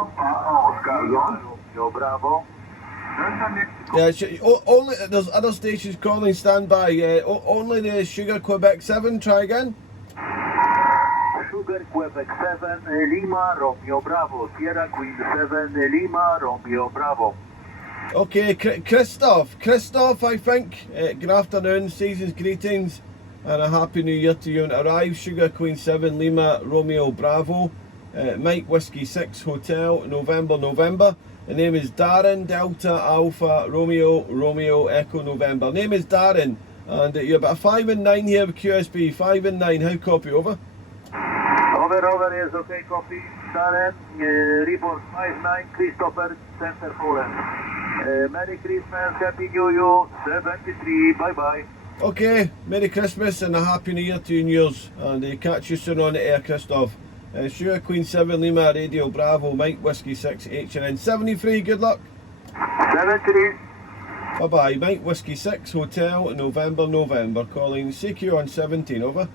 Oscar, Romeo, Bravo. Yeah, only there's other stations calling standby. Only the Sugar Quebec 7. Try again. Sugar Quebec 7, Lima, Romeo, Bravo. Sierra Queen 7, Lima, Romeo, Bravo. Okay, Christoph, I think. Good afternoon, season's greetings, and a happy new year to you. And arrive, Sugar Queen 7, Lima, Romeo, Bravo. Mike Whiskey 6, Hotel, November. The name is Darren, Delta, Alpha, Romeo, Echo, November. Name is Darren, and you're about 5 and 9 here with QSB. 5 and 9, how copy, over? Over, yes, okay, copy. Darren, report 5-9, Christopher, Center Poland. Merry Christmas, Happy New Year, 73, bye-bye. Okay, Merry Christmas and a Happy New Year to you and yours, and catch you soon on the air, Christoph. Sugar Queen 7, Lima, Radio, Bravo, Mike Whiskey 6, HNN 73, good luck. 73. Bye-bye, Mike Whiskey 6, Hotel, November, calling CQ on 17, over.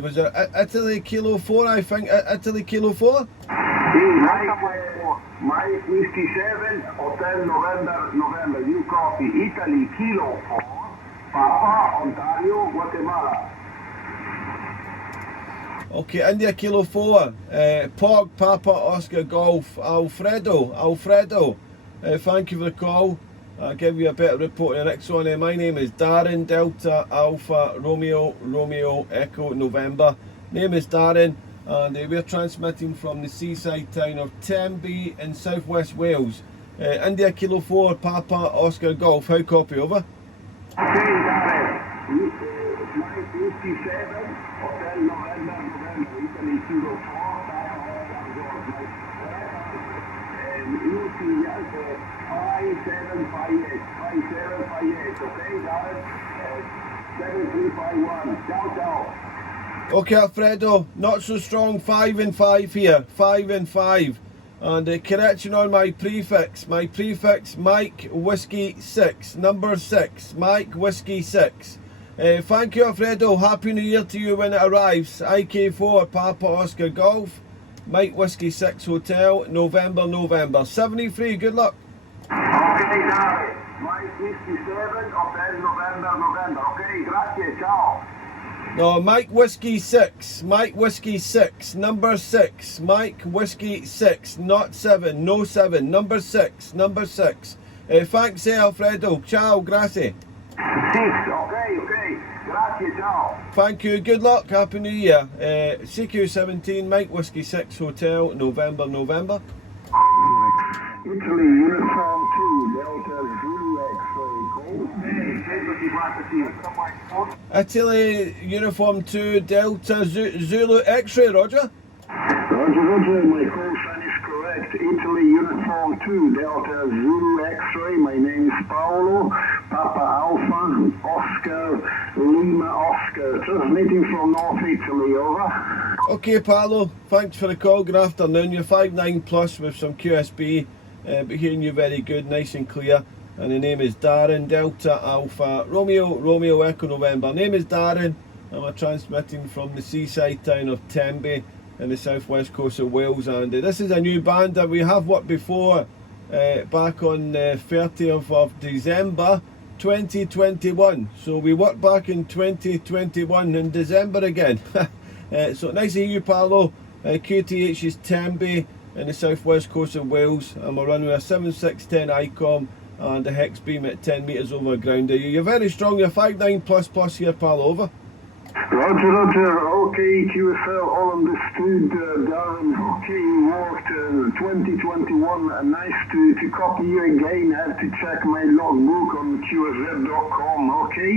Was it Italy Kilo 4, I think, Italy Kilo 4? Mike Whiskey 7, Hotel November, you copy, Italy Kilo 4, Papa, Ontario, Guatemala. Okay, India Kilo 4, Pog, Papa, Oscar, Golf, Alfredo, thank you for the call. I'll give you a better report on the next one. My name is Darren, Delta, Alpha, Romeo, Echo, November. Name is Darren, and we're transmitting from the seaside town of Tenby in southwest Wales. India Kilo 4, Papa, Oscar, Golf, how copy, over? Okay, Darren, Mike Whiskey 7, Hotel November, Italy Kilo 4, Papa, Oscar, Golf, and Lucy Yalte, 5758, okay, Darren, 7351, ciao. Okay, Alfredo, not so strong, 5 and 5 here, 5 and 5. And correction on my prefix, Mike Whiskey 6, number 6, Mike Whiskey 6. Thank you, Alfredo, Happy New Year to you when it arrives. IK4, Papa Oscar Golf, Mike Whiskey 6, Hotel, November, 73, good luck. Okay, Darren, Mike Whiskey 7, Hotel November, okay, grazie, ciao. No, Mike Whiskey 6, number 6, Mike Whiskey 6, not 7, no 7, number 6. Thanks, Alfredo, ciao, grazie. 6, okay, grazie, ciao. Thank you, good luck, Happy New Year. CQ17, Mike Whiskey 6, Hotel, November. Italy, Uniform 2, Delta Zulu X-ray, code. Italy, Uniform 2, Delta Zulu X-ray, Roger. Roger, my call sign is correct. Italy, Uniform 2, Delta Zulu X-ray, my name is Paolo, Papa Alpha, Oscar, Lima Oscar, transmitting from North Italy, over. Okay, Paolo, thanks for the call, good afternoon. You're 5'9 plus with some QSB, but hearing you very good, nice and clear. And the name is Darren, Delta, Alpha, Romeo, Echo, November. Name is Darren, and we're transmitting from the seaside town of Tenby in the southwest coast of Wales. And this is a new band that we have worked before, back on 30th of December 2021. So we worked back in 2021 in December again. So nice to hear you, Paolo. QTH is Tenby in the southwest coast of Wales, and we're running a 7610 ICOM and a hex beam at 10 metres over ground. You're very strong, you're 5'9 plus here, pal, over. Roger, okay, QSL, all understood, Darren, okay, you worked 2021, nice to copy you again, I have to check my logbook on QSZ.com, okay,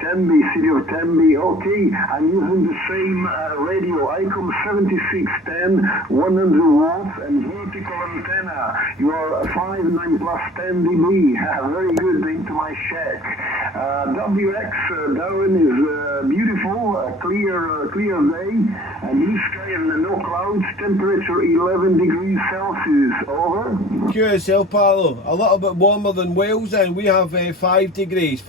Tenby, city of Tenby, okay, I'm using the same radio, ICOM 7610, 100 watts and vertical antenna, you are 5'9 plus 10 dB, very good into my check. WX, Darren, is beautiful, a clear day, and blue sky and no clouds, temperature 11 degrees Celsius, over. QSL, Paolo, a little bit warmer than Wales, and we have 5 degrees,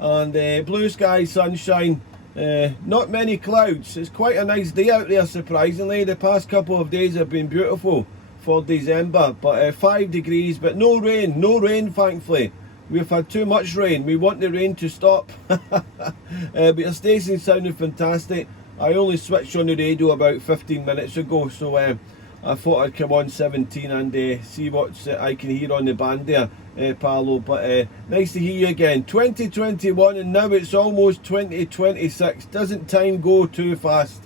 and blue sky, sunshine, Not many clouds. It's quite a nice day out there, surprisingly. The past couple of days have been beautiful for December, but 5 degrees, but no rain thankfully. We've had too much rain. We want the rain to stop. But your station sounded fantastic. I only switched on the radio about 15 minutes ago, so I thought I'd come on 17 and see what I can hear on the band there, Paolo. But nice to hear you again. 2021 and now it's almost 2026. Doesn't time go too fast,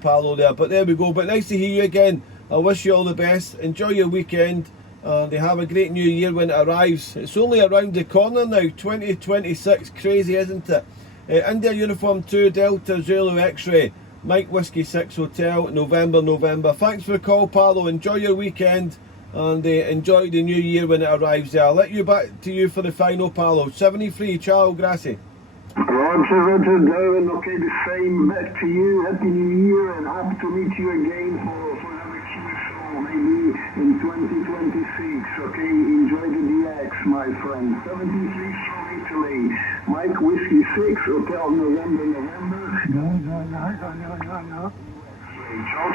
Paolo there? But there we go. But nice to hear you again. I wish you all the best. Enjoy your weekend. And have a great new year when it arrives. It's only around the corner now, 2026. Crazy, isn't it? India Uniform 2, Delta Zulu X-Ray, Mike Whiskey 6 Hotel, November. Thanks for the call, Paolo. Enjoy your weekend and enjoy the new year when it arrives there. I'll let you back to you for the final, Paolo. 73, ciao, grazie. Roger, Darren. Okay, the same back to you. Happy New Year and hope to meet you again for another QSO, maybe in 2026. Okay, enjoy the DX, my friend. 73 from Italy. Mike Whiskey 6, Hotel November. No.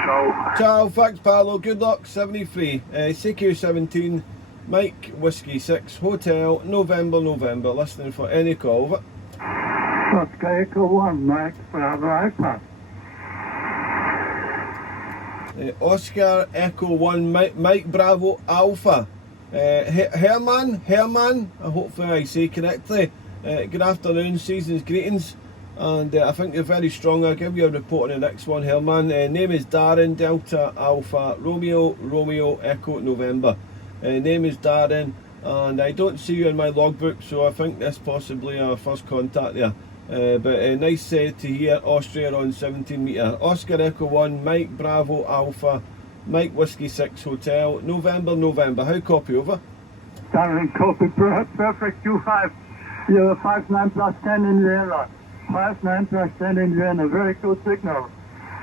Ciao. Ciao, thanks, Paolo. Good luck. 73, CQ17, Mike Whiskey 6, Hotel, November. Listening for any call. Over. Oscar Echo 1, Mike Bravo Alpha. Oscar Echo 1, Mike Bravo Alpha. Herman, I hope I say correctly. Good afternoon, season's greetings. And I think you're very strong. I'll give you a report on the next one, Herman. Name is Darren, Delta Alpha Romeo Echo November. Name is Darren, and I don't see you in my logbook, so I think this possibly our first contact there. But nice to hear Austria on 17 metre. Oscar Echo 1, Mike Bravo Alpha, Mike Whiskey 6 Hotel, November. How copy, over? Darren, copy, perfect, Q5. You're 59 plus 10 in Vienna. 59 plus 10 in Vienna, very good signal.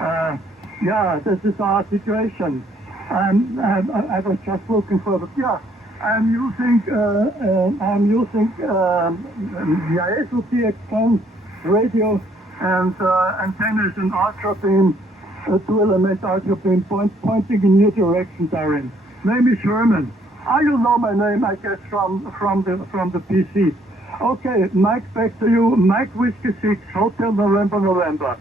Yeah, this is our situation. I was just looking for the, I'm using the ISO TX10 radio and antennas and ultra beam, 2-element ultra beam pointing in your direction, Darren. Name is Herman. You know my name, I guess, from the PC. Okay, Mike, back to you. Mike Whiskey 6, Hotel November.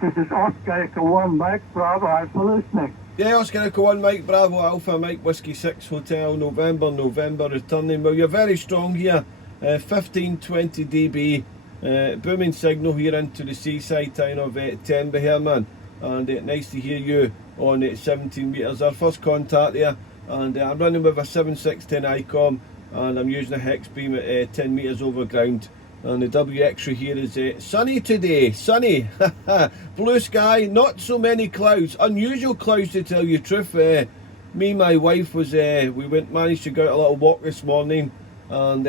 This is Oscar Echo 1, Mike Bravo Alpha listening. Yeah, Oscar Echo 1, Mike Bravo Alpha, Mike Whiskey 6 Hotel, November returning. Well, you're very strong here. 1520 dB, booming signal here into the seaside town of Tenby, Herman. And nice to hear you on 17 metres. Our first contact there. And I'm running with a 7610 ICOM, and I'm using a hex beam at 10 metres over ground. And the WX here is sunny today, sunny, blue sky, not so many clouds, unusual clouds to tell you the truth. Me and my wife managed to go out a little walk this morning, and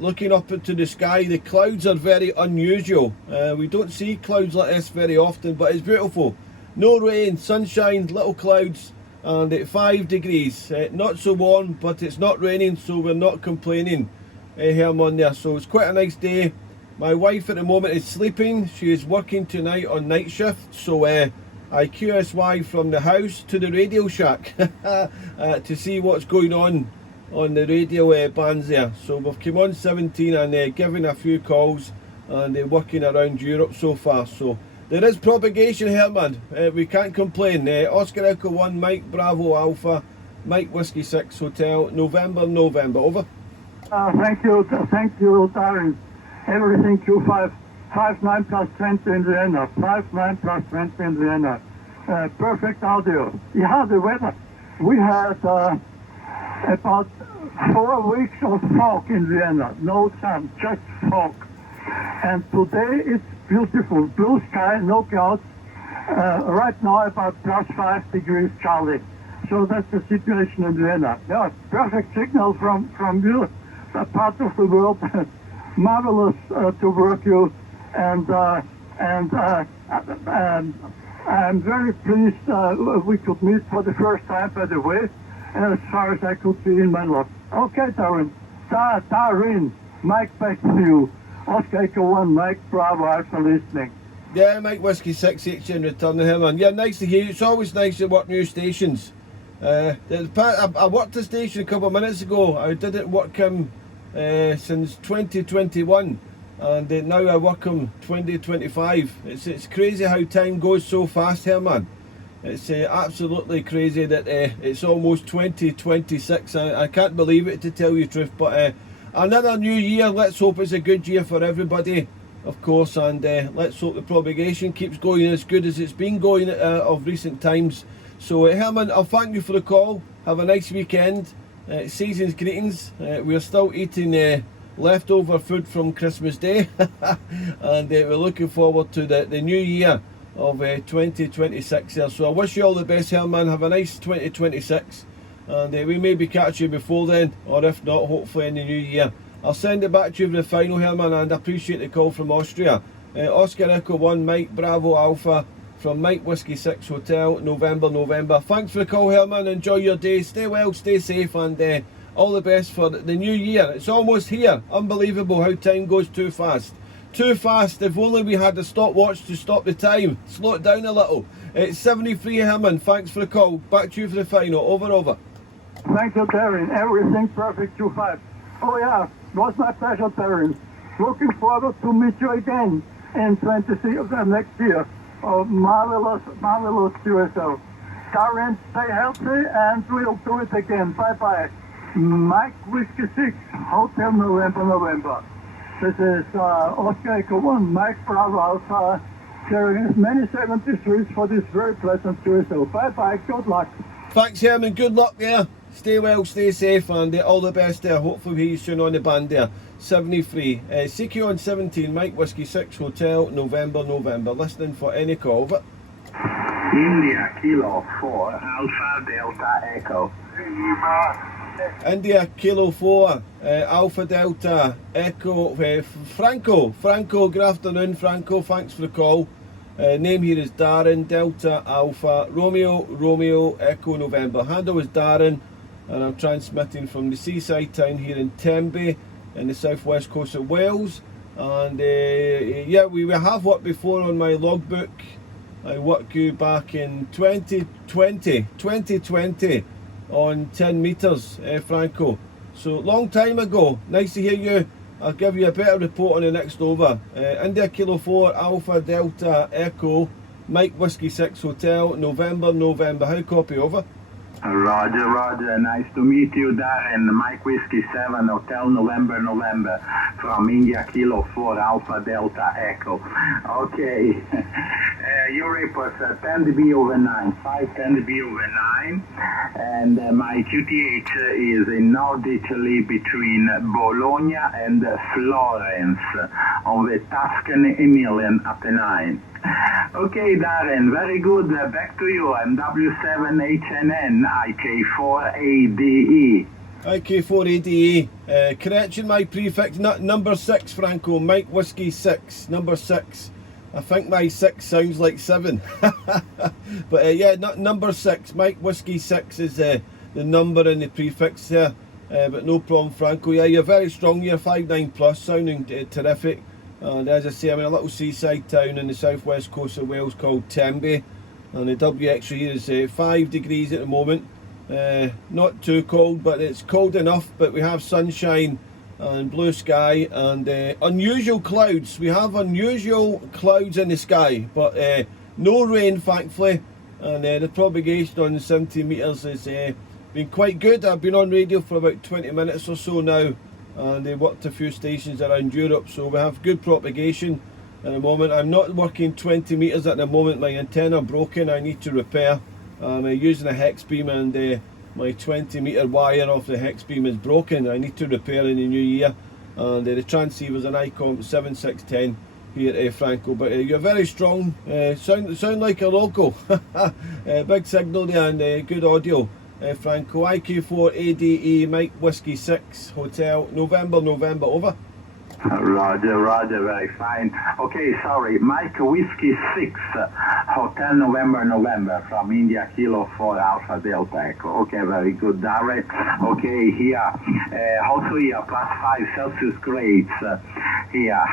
looking up into the sky, the clouds are very unusual. We don't see clouds like this very often, but it's beautiful. No rain, sunshine, little clouds, and at 5 degrees, not so warm, but it's not raining, so we're not complaining. Herman there, so it's quite a nice day. My wife at the moment is sleeping. She is working tonight on night shift, so I QSY from the house to the radio shack to see what's going on the radio bands there. So we've come on 17 and given a few calls and working around Europe so far. So there is propagation, Herman. We can't complain. Oscar Echo 1, Mike Bravo Alpha, Mike Whiskey 6 Hotel, November. Over. Thank you, Darren. Everything Q5, 59 plus 20 in Vienna, 59 plus 20 in Vienna. Perfect audio. Yeah, the weather. We had about 4 weeks of fog in Vienna. No sun, just fog. And today it's beautiful. Blue sky, no clouds. Right now about plus 5 degrees Charlie. So that's the situation in Vienna. Yeah, perfect signal from you. That part of the world, marvelous to work you, and I'm very pleased we could meet for the first time, by the way, as far as I could see in my log. Okay, Darren. Darren, Mike, back to you. Oscar Echo 1, Mike Bravo Alpha listening. Yeah, Mike Whiskey 6 in return, Herman. Yeah, nice to hear you. It's always nice to work new stations. I worked the station a couple of minutes ago. I didn't work him since 2021, and now I work him 2025. It's crazy how time goes so fast, Herman. It's absolutely crazy that it's almost 2026. I can't believe it, to tell you the truth, but another new year. Let's hope it's a good year for everybody, of course, and let's hope the propagation keeps going as good as it's been going of recent times. So Herman, I'll thank you for the call. Have a nice weekend. Season's greetings. We're still eating leftover food from Christmas Day and we're looking forward to the new year of 2026 here. So I wish you all the best, Herman. Have a nice 2026, and we maybe catch you before then, or if not, hopefully in the new year. I'll send it back to you for the final, Herman, and I appreciate the call from Austria. Oscar Echo 1 Mike Bravo Alpha from Mike Whiskey 6 Hotel, November. Thanks for the call, Herman. Enjoy your day. Stay well, stay safe, and all the best for the new year. It's almost here. Unbelievable how time goes too fast. Too fast. If only we had a stopwatch to stop the time. Slow it down a little. It's 73, Herman. Thanks for the call. Back to you for the final. Over. Thank you, Terry. Everything perfect, 2-5. Oh yeah, it was my pleasure, Terry. Looking forward to meet you again in 23 of the next year. Oh, marvelous QSO. Darren, stay healthy, and we'll do it again. Bye-bye. Mike Whiskey 6, Hotel November. This is Oscar Echo 1, Mike Bravo Alpha, carrying many 73s for this very pleasant QSO. Bye-bye, good luck. Thanks, Herman. Good luck there. Stay well, stay safe, and all the best there. Hopefully we hear you soon on the band there. 73. CQ on 17, Mike Whiskey 6 Hotel, November. Listening for any call. Over. India Kilo 4 Alpha Delta Echo. India Kilo 4 Alpha Delta Echo. Franco, good afternoon, Franco. Thanks for the call. Name here is Darren, Delta Alpha Romeo Echo November. Handle is Darren, and I'm transmitting from the seaside town here in Tenby in the southwest coast of Wales. And yeah, we have worked before on my logbook. I worked you back in 2020 on 10 metres, Franco. So long time ago. Nice to hear you. I'll give you a better report on the next over. India Kilo 4 Alpha Delta Echo Mike Whiskey 6 Hotel, November. How copy? Over. Roger. Nice to meet you, Darren. Mike Whiskey 7 Hotel, November. From India Kilo 4 Alpha Delta Echo. Okay. Your report 10 dB over 9, 510 dB over 9. And my QTH is in North Italy between Bologna and Florence on the Tuscan Emilian Apennine. Okay, Darren, very good. Back to you. I'm W7HNN, IK4ADE. IK4ADE. Correction, my prefix, number 6, Franco. Mike Whiskey 6, number 6. I think my 6 sounds like 7. But yeah, number 6. Mike Whiskey 6 is the number in the prefix there. But no problem, Franco. Yeah, you're very strong. You're 5'9 plus, sounding terrific. And as I say, I'm in a little seaside town in the southwest coast of Wales called Tenby, and the WX here is 5 degrees at the moment. Not too cold, but it's cold enough. But we have sunshine and blue sky and unusual clouds. We have unusual clouds in the sky, but no rain, thankfully. And the propagation on 70 metres has been quite good. I've been on radio for about 20 minutes or so now, and they worked a few stations around Europe, so we have good propagation at the moment. I'm not working 20 metres at the moment. My antenna broken, I need to repair. I'm using a hex beam, and my 20 metre wire off the hex beam is broken. I need to repair in the new year. And the transceiver's an ICOM 7610 here at Franco. But you're very strong, sound like a local. Big signal there, and good audio. Franco, IQ4 ADE Mike Whiskey 6 Hotel, November. Over. Roger, very fine. Okay, sorry, Mike Whiskey 6, Hotel November from India Kilo 4 Alpha Delta Echo. Okay, very good, Darren. Okay, here, also here, +5 Celsius grades here,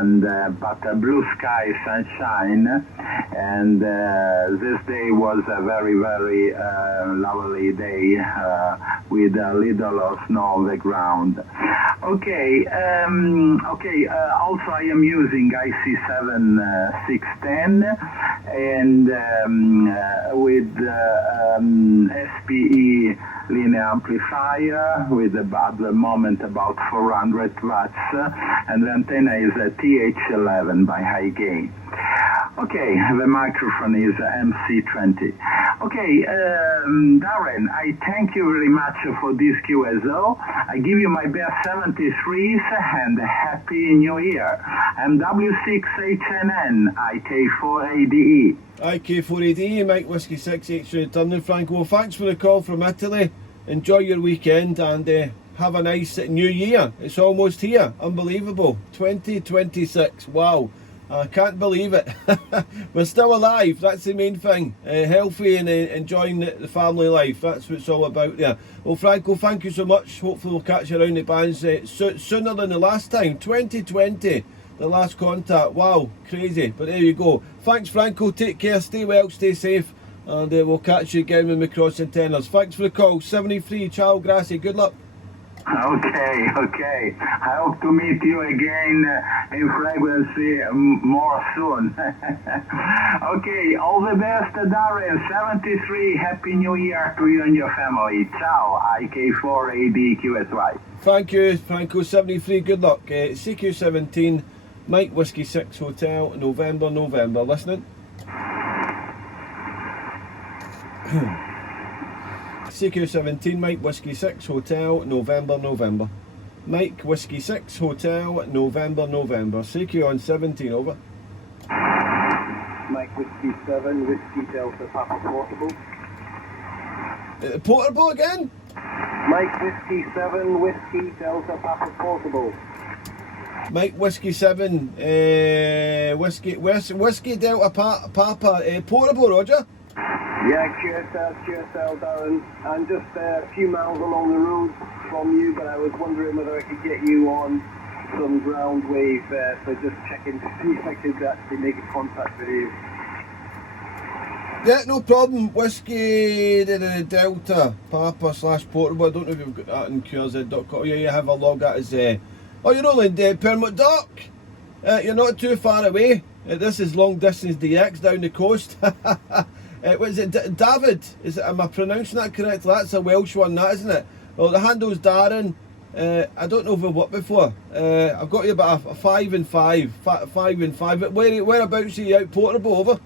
and but blue sky, sunshine, and this day was a very, very lovely day with a little of snow on the ground. Okay, also I am using IC7 610 and with SPE linear amplifier with at the moment about 400 watts, and the antenna is a TH11 by high gain. Okay, the microphone is MC20. Okay, Darren, I thank you very much for this QSO. I give you my best 73s and a happy new year. I'm W6HNN, IK4ADE. IK4ADE, Mike Whiskey 6H returning, Franco. Well, thanks for the call from Italy. Enjoy your weekend and have a nice new year. It's almost here. Unbelievable. 2026. Wow. I can't believe it. We're still alive, that's the main thing. Healthy and enjoying the family life, that's what it's all about there. Well, Franco, thank you so much. Hopefully we'll catch you around the bands sooner than the last time. 2020, the last contact. Wow, crazy. But there you go. Thanks, Franco. Take care, stay well, stay safe. And we'll catch you again when we cross antennas. Thanks for the call. 73, ciao, grazie, good luck. Okay. I hope to meet you again in frequency more soon. Okay, all the best, Darren. 73, Happy New Year to you and your family. Ciao, IK4ADQSY. Thank you, Franco. 73, good luck. CQ17, Mike Whiskey 6 Hotel, November. Listening. CQ17, Mike Whiskey 6 Hotel, November. Mike Whiskey 6 Hotel, November. CQ on 17, over. Mike Whiskey 7, Whiskey Delta Papa Portable. Portable again? Mike Whiskey 7, Whiskey Delta Papa Portable. Mike Whiskey 7, Whiskey Delta Papa Portable, Roger? Yeah, QSL, Darren. I'm just a few miles along the road from you, but I was wondering whether I could get you on some ground wave, so just checking to see if I could actually make a contact with you. Yeah, no problem. Whiskey Delta Papa / Portable. I don't know if you've got that in QRZ.com. Yeah, you have a log that is. Oh, you're only in Permit Dock. You're not too far away. This is long distance DX down the coast. What is it, David? Am I pronouncing that correctly? That's a Welsh one, that, isn't it? Well, the handle's Darren. I don't know if we've worked before. I've got you about a 5 and 5. 5 and 5. Whereabouts are you out, Portable, over?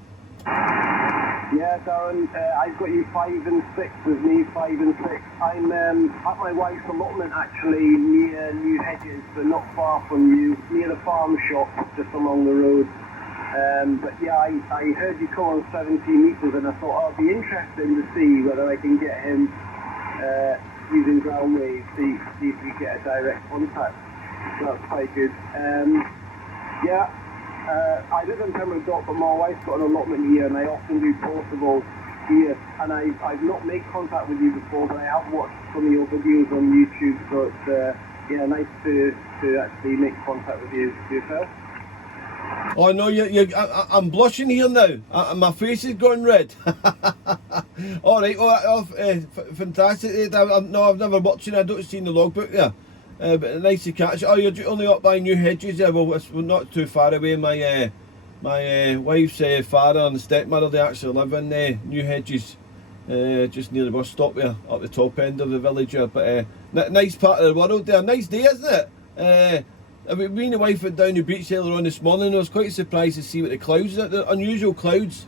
Yeah, Darren, I've got you 5 and 6 with me, 5 and 6. I'm at my wife's allotment, actually, near New Hedges, but not far from you, near the farm shop, just along the road. But yeah, I heard you call on 17 metres, and I thought it'd be interesting to see whether I can get him using ground waves, see if we get a direct contact. So that's quite good. I live in Pembroke Dock, but my wife's got an allotment here, and I often do portables here. And I've not made contact with you before, but I have watched some of your videos on YouTube, so it's nice to actually make contact with you yourself. Oh no, I'm blushing here now. My face is going red. All right, fantastic. No, I've never watched it. I don't see in the logbook there. But nice to catch. Oh, you're only up by New Hedges there. Well, we're not too far away. My wife's father and stepmother, they actually live in New Hedges, just near the bus stop there, up the top end of the village here. But nice part of the world there. Nice day, isn't it? Me and the wife went down the beach earlier on this morning, and I was quite surprised to see what the clouds are. The unusual clouds.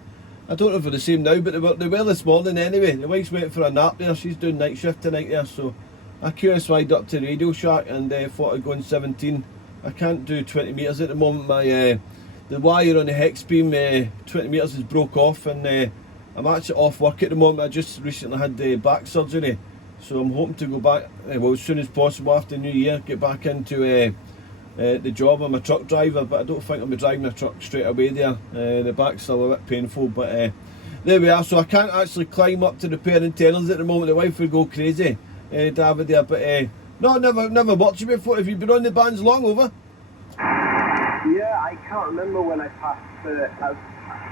I don't know if they're the same now, but they were this morning anyway. The wife's went for a nap there. She's doing night shift tonight there, so I QSY'd up to Radio Shack and thought I'd go in 17. I can't do 20 metres at the moment. My the wire on the hex beam 20 metres is broke off, and I'm actually off work at the moment. I just recently had back surgery, so I'm hoping to go back as soon as possible after New Year, get back into the job. I'm a truck driver, but I don't think I'll be driving a truck straight away there. The back's still a bit painful, but there we are. So I can't actually climb up to repair antennas at the moment. The wife would go crazy, David there. But no, never watched you before. Have you been on the bands long, over? Yeah, I can't remember when I passed.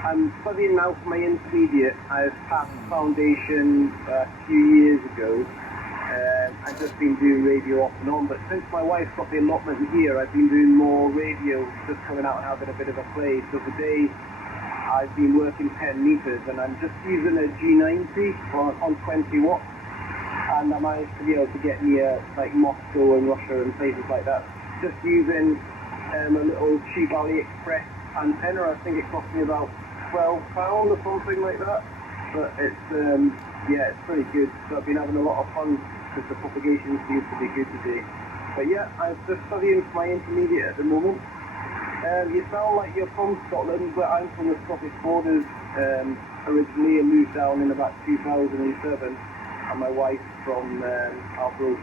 I'm studying now for my intermediate. I've passed foundation a few years ago. I've just been doing radio off and on, but since my wife got the allotment here, I've been doing more radio, just coming out and having a bit of a play. So today, I've been working 10 meters, and I'm just using a G90 on 20 watts, and I managed to be able to get near like Moscow and Russia and places like that, just using a little cheap AliExpress antenna. I think it cost me about £12 or something like that, but it's yeah, it's pretty good. So I've been having a lot of fun because the propagation seems to be good today. But yeah, I'm just studying for my intermediate at the moment. You sound like you're from Scotland, but I'm from the Scottish borders originally and moved down in about 2007, and my wife's from Arbroath.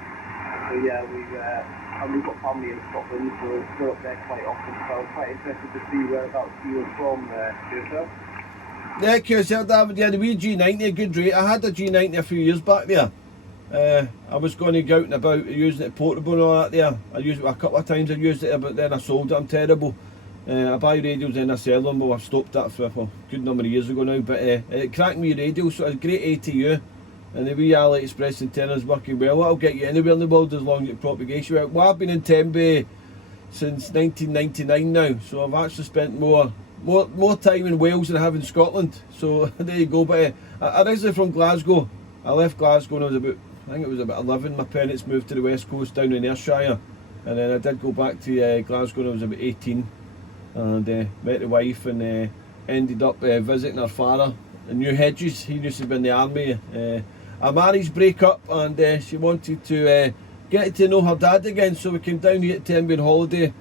So yeah, we've got family in Scotland, so we're up there quite often. So I was quite interested to see whereabouts you were from yourself. Yeah, yourself, David. Yeah, the wee G90, a good rate. I had a G90 a few years back there. I was going to go out and about using it portable and all that there. I used it a couple of times, I used it, but then I sold it. I'm terrible. I buy radios and I sell them. Well, I've stopped that for a good number of years ago now, but it cracked me radio, so it's a great ATU. And the wee AliExpress antenna is working well. That'll get you anywhere in the world as long as it propagation well. Well, I've been in Tenby since 1999 now, so I've actually spent more time in Wales than I have in Scotland. So there you go. But I'm originally from Glasgow. I left Glasgow when I was I think it was about 11. My parents moved to the west coast down in Ayrshire, and then I did go back to Glasgow when I was about 18, and met the wife and ended up visiting her father in New Hedges. He used to be in the army. Our marriage break up, and she wanted to get to know her dad again, so we came down here to Tenby on holiday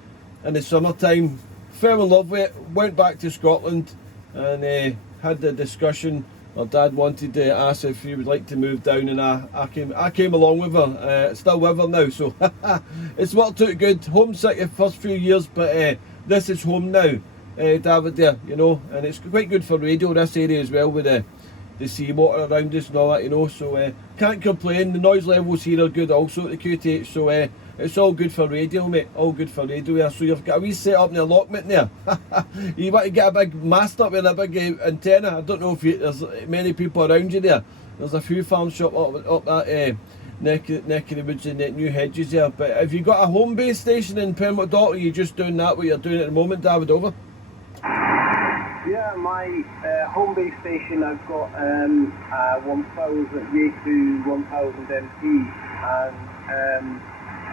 in the summertime, fell in love with it, went back to Scotland, and had the discussion. Her dad wanted to ask if he would like to move down, and I came along with her. Still with her now, so it's worked out good. Homesick the first few years, but this is home now, David there, you know, and it's quite good for radio, this area as well, with the seawater around us and all that, you know, so can't complain. The noise levels here are good also at the QTH, so it's all good for radio, mate, all good for radio here. So you've got a wee set up in the allotment there. You want to get a big mast up with a big antenna. I don't know if there's many people around you there. There's a few farms shop up that neck of the woods in New Hedges there. But have you got a home base station in Pembroke Dock, or are you just doing that what you're doing at the moment, David, over? Yeah, my home base station, I've got 1000 Yeku 1000 MP, and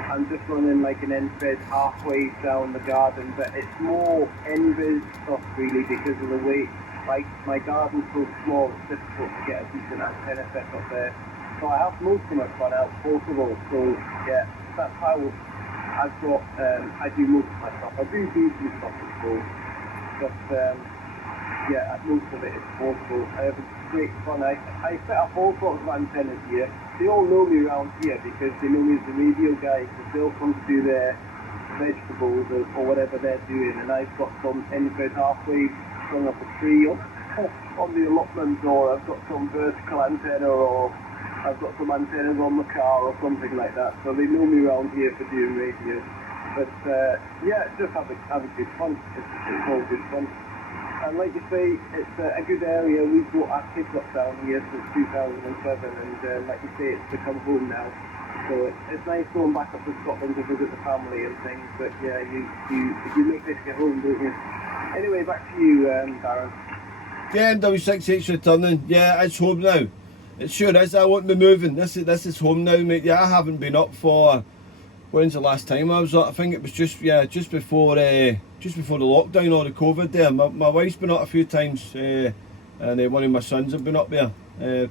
I'm just running like an NVIS halfway down the garden, but it's more NVIS stuff really because of the weight. Like my garden's so small, it's difficult to get a decent antenna set up there. So I have most of my fun out portable. So yeah, that's how I've got. I do most of my stuff. I do some stuff at school, but yeah, most of it is portable. I have great fun. I set up all sorts of antennas here. They all know me around here because they know me as the radio guy, because they'll come to do their vegetables or whatever they're doing, and I've got some NVIS halfway strung up a tree on the allotment, or I've got some vertical antenna, or I've got some antennas on the car or something like that. So they know me around here for doing radio. But yeah, just have a good fun. It's all good fun. And like you say, it's a good area. We've brought our kids up down here since 2007, and like you say, it's become home now. So it's nice going back up to Scotland to visit the family and things. But yeah, you make this your home, don't you? Anyway, back to you, Darren. Yeah, MW68's returning. Yeah, it's home now. It sure is. I won't be moving. This is home now, mate. Yeah, I haven't been up for. When's the last time I was up? I think it was just before the lockdown or the COVID there. My wife's been up a few times, and one of my sons have been up there.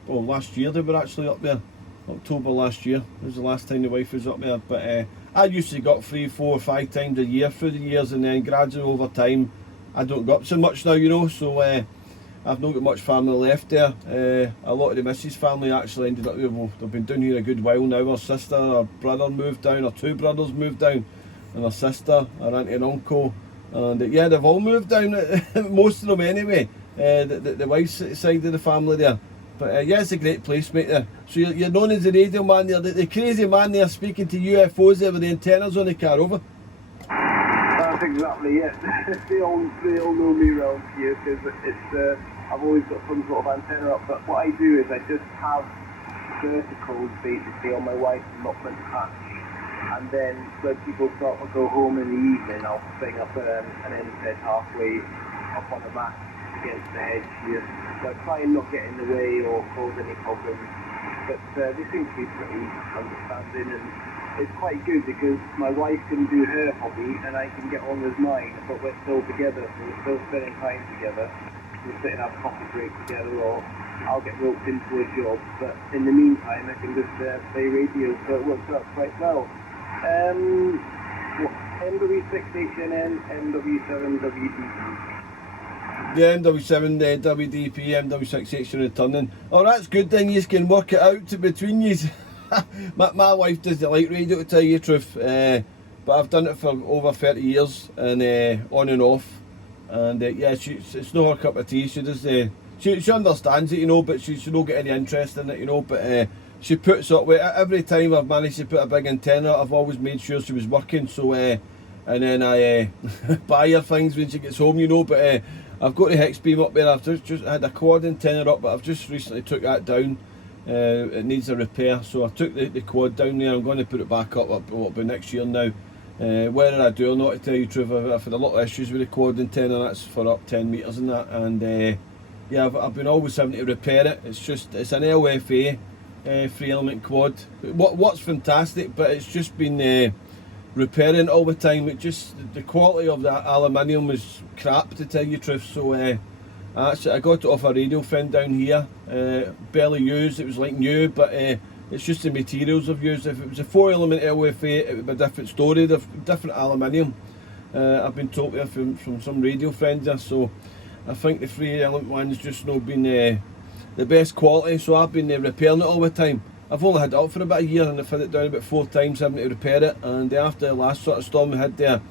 Last year they were actually up there. October last year was the last time the wife was up there. But I used to go up 3, 4, 5 times a year through the years, and then gradually over time I don't go up so much now, you know. So I've not got much family left there. A lot of the missus family actually ended up, they've been down here a good while now. Her sister, her brother moved down, her 2 brothers moved down, and her sister, her auntie and uncle, and yeah, they've all moved down, most of them anyway, the wife's side of the family there. But yeah, it's a great place, mate, there. So you're known as the radio man there, the crazy man there speaking to UFOs there with the antennas on the car, over? That's exactly it. they all know me around here because it's I've always got some sort of antenna up. But what I do is I just have verticals basically on my wife's allotment hatch, and then when people start to go home in the evening, I'll bring up an end set halfway up on the mat against the hedge here. So I try and not get in the way or cause any problems. But they seem to be pretty understanding, and it's quite good because my wife can do her hobby and I can get on with mine, but we're still together, so we're still spending time together. We'll sit and have coffee break together, or I'll get roped into a job, but in the meantime I can just play radio, so it works out quite well. MW6HNN, MW7WDP. The MW7, the WDP, MW6H returning. Oh, that's good, then you can work it out between you. my wife doesn't like radio, to tell you the truth, but I've done it for over 30 years, and on and off, and yeah, it's not her cup of tea. She does, she understands it, you know, but she don't get any interest in it, you know, but she puts up with every time I've managed to put a big antenna, I've always made sure she was working, so and then I buy her things when she gets home, you know, but I've got the hex beam up there. I've just had a quad antenna up, but I've just recently took that down. It needs a repair, so I took the quad down there. I'm going to put it back up by next year now. Whether I do or not, to tell you the truth, I've had a lot of issues with the quad antenna. That's for up 10 metres and that, and yeah, I've been always having to repair it. It's an LFA 3-element quad. What's fantastic, but it's just been repairing all the time. It just, the quality of that aluminium was crap, to tell you the truth. So actually I got it off a radio friend down here, barely used. It was like new, but it's just the materials I've used. If it was a 4-element LFA, it would be a different story, different aluminium. I've been told there from some radio friends there, so I think the 3-element one's just not been the best quality, so I've been repairing it all the time. I've only had it up for about a year, and I've had it down about 4 times having to repair it, and after the last sort of storm we had there,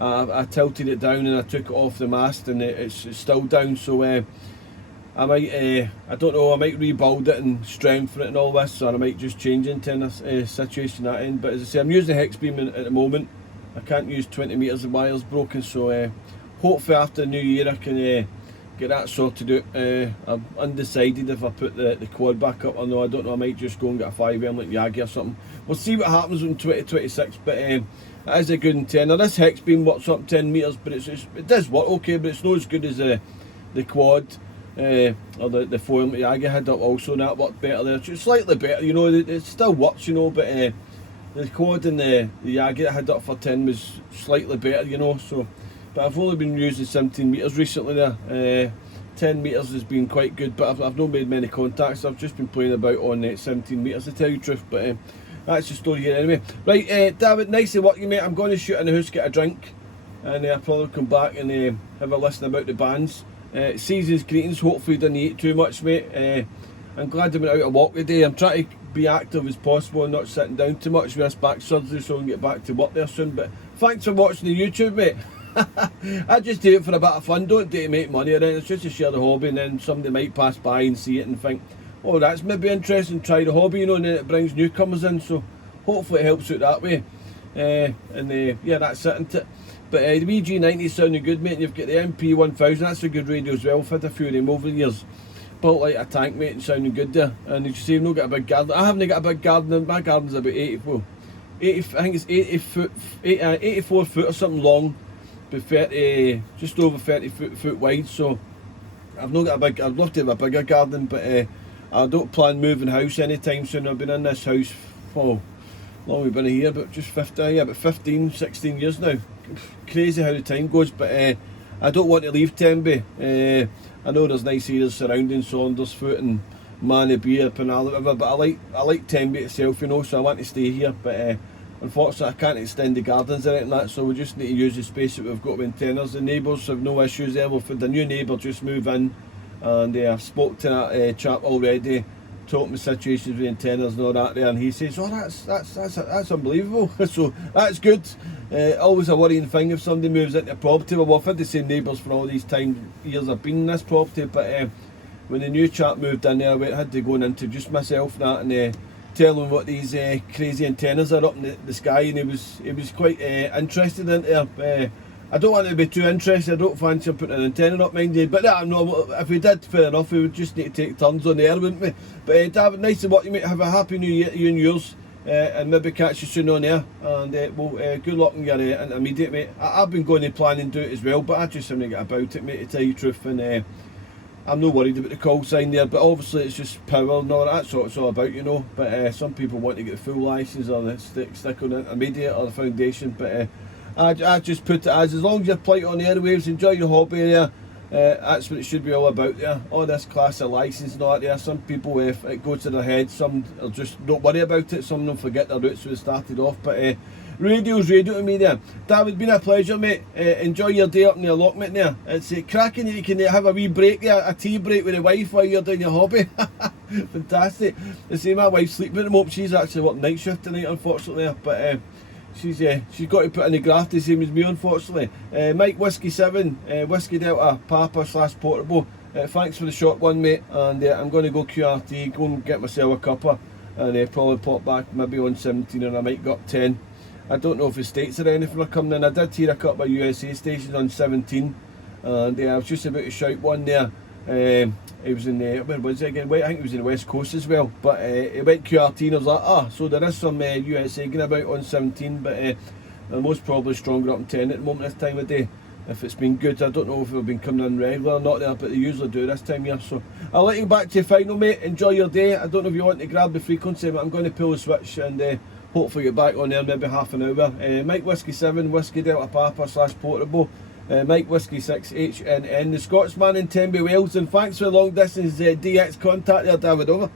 I tilted it down and I took it off the mast, and it's still down, so I might, I don't know, I might rebuild it and strengthen it and all this, or I might just change into a situation at end. But as I say, I'm using the hex beam at the moment. I can't use 20 metres of wires broken, so hopefully after the new year I can get that sorted out. I'm undecided if I put the quad back up or no. I don't know, I might just go and get a 5-element Yagi or something. We'll see what happens in 2026, but it is a good antenna. This hex beam works up 10 metres, but it does work okay, but it's not as good as the quad or the 4-element Yagi had up also, and that worked better there. It's slightly better, you know, it still works, you know, but the quad and the Yagi I had up for 10 was slightly better, you know, so. But I've only been using 17 metres recently there. 10 metres has been quite good, but I've not made many contacts. I've just been playing about on 17 metres, to tell you the truth, but that's the story here anyway. Right, David, nice to work you, mate. I'm going to shoot in the house, get a drink, and I'll probably come back and have a listen about the bands. Season's greetings, hopefully you didn't eat too much, mate. I'm glad I went out a walk today. I'm trying to be active as possible and not sitting down too much with this back surgery, so I can get back to work there soon. But thanks for watching the YouTube, mate. I just do it for a bit of fun, don't do it to make money or anything. It's just to share the hobby, and then somebody might pass by and see it and think, oh, that's maybe interesting, try the hobby, you know, and then it brings newcomers in, so hopefully it helps out that way. Yeah, that's it, isn't it? But the VG90's sounding good, mate, and you've got the MP1000, that's a good radio as well. I've had a few of them over the years. Built like a tank, mate, and sounding good there. And as you say, I've not got a big garden. I haven't got a big garden, my garden's about 84. I think it's 84 foot or something long. 30, just over 30 foot wide, so I've not got a big, I'd love to have a bigger garden, but I don't plan moving house anytime soon. I've been in this house for, how long we've been here, but just 15, 16 years now. Crazy how the time goes, but I don't want to leave Tenby. I know there's nice areas surrounding Saundersfoot and Manabee, Penalla, whatever, but I like Tenby itself, you know, so I want to stay here, but unfortunately I can't extend the gardens or anything like that, so we just need to use the space that we've got with antennas. The neighbours have no issues there. We've had a new neighbour just move in, and I've spoke to that chap already, talking the situations with antennas and all that there, and he says, "Oh, that's unbelievable." So that's good. Always a worrying thing if somebody moves into a property. Well, I've had the same neighbours for all these years I've been in this property, but when the new chap moved in there, I had to go and introduce myself and that, and tell him what these crazy antennas are up in the sky, and he was quite interested in it. I don't want to be too interested. I don't fancy him putting an antenna up, mind you. But no, if we did, fair enough. We would just need to take turns on the air, wouldn't we? But David, nice to work you, mate. Have a happy new year, you and yours, and maybe catch you soon on air. And good luck in your intermediate, mate. I've been going to plan and do it as well, but I just haven't got about it, mate, to tell you the truth. And I'm not worried about the call sign there, but obviously it's just power and all that. That's what it's all about, you know. But some people want to get the full licence or the stick on the intermediate or the foundation. But I just put it as long as you're polite on the airwaves, enjoy your hobby there. That's what it should be all about there. All this class of licence and all that there. Some people, if it goes to their head, some will just don't worry about it. Some of them forget their roots when they started off. But radio's radio to me there. David, been a pleasure, mate. Enjoy your day up in the allotment there. It's cracking that you can have a wee break there, a tea break with the wife while you're doing your hobby. Fantastic. The same, my wife's sleeping at the moment. She's actually working night shift tonight, unfortunately. But she's got to put in the graft the same as me, unfortunately. Mike Whiskey 7, Whiskey Delta Papa / Portable. Thanks for the short one, mate. And I'm going to go QRT, go and get myself a cuppa, and probably pop back maybe on 17, and I might go up 10. I don't know if the States or anything are coming in. I did hear a couple of USA stations on 17, and I was just about to shout one there. It was in where was it again? I think it was in the West Coast as well. But it went QRT, and I was like, so there is some USA going about on 17, but they're most probably stronger up in 10 at the moment this time of day. If it's been good, I don't know if they've been coming in regular or not there, but they usually do this time of year. So I'll let you back to your final, mate. Enjoy your day. I don't know if you want to grab the frequency, but I'm going to pull the switch and hopefully get back on there maybe half an hour. Mike Whiskey 7, Whiskey Delta Papa / Portable. Mike Whiskey 6 HNN, the Scotsman in Tenby, Wales. And thanks for the long distance DX contact there, David. Over.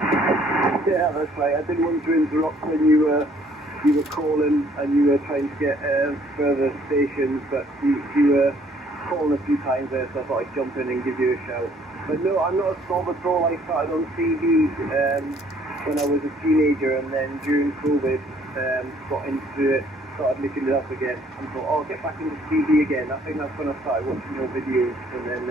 Yeah, that's right. I didn't want to interrupt when you were calling and you were trying to get further stations, but you were calling a few times there, so I thought I'd jump in and give you a shout. But no, I'm not a Storm Patrol. I started on CD when I was a teenager, and then during COVID got into it, started looking it up again, and thought, I'll get back into CD again. I think that's when I started watching your videos, and then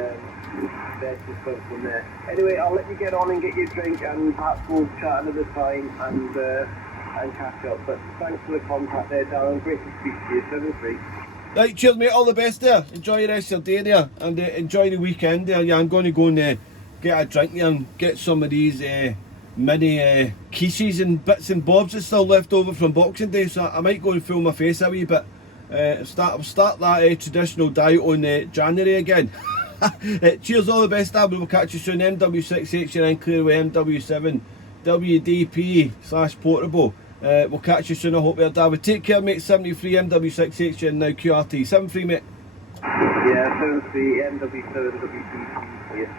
there's just go from there. Anyway, I'll let you get on and get your drink, and perhaps we'll chat another time and catch up. But thanks for the contact there, Darren. Great to speak to you. 7-3. Right, cheers, mate. All the best there. Enjoy the rest of your day there, and enjoy the weekend there. Yeah, I'm going to go and get a drink there and get some of these mini quiches and bits and bobs that's still left over from Boxing Day, so I might go and fill my face a wee bit. Start that traditional diet on January again. Cheers, all the best, Dad. We'll catch you soon. MW6HNN clear with MW7 WDP / Portable. We'll catch you soon, I hope you're David. Take care, mate. 73 MW6HN now QRT. 73, mate. Yeah, 73 MW7 WDP. Yes.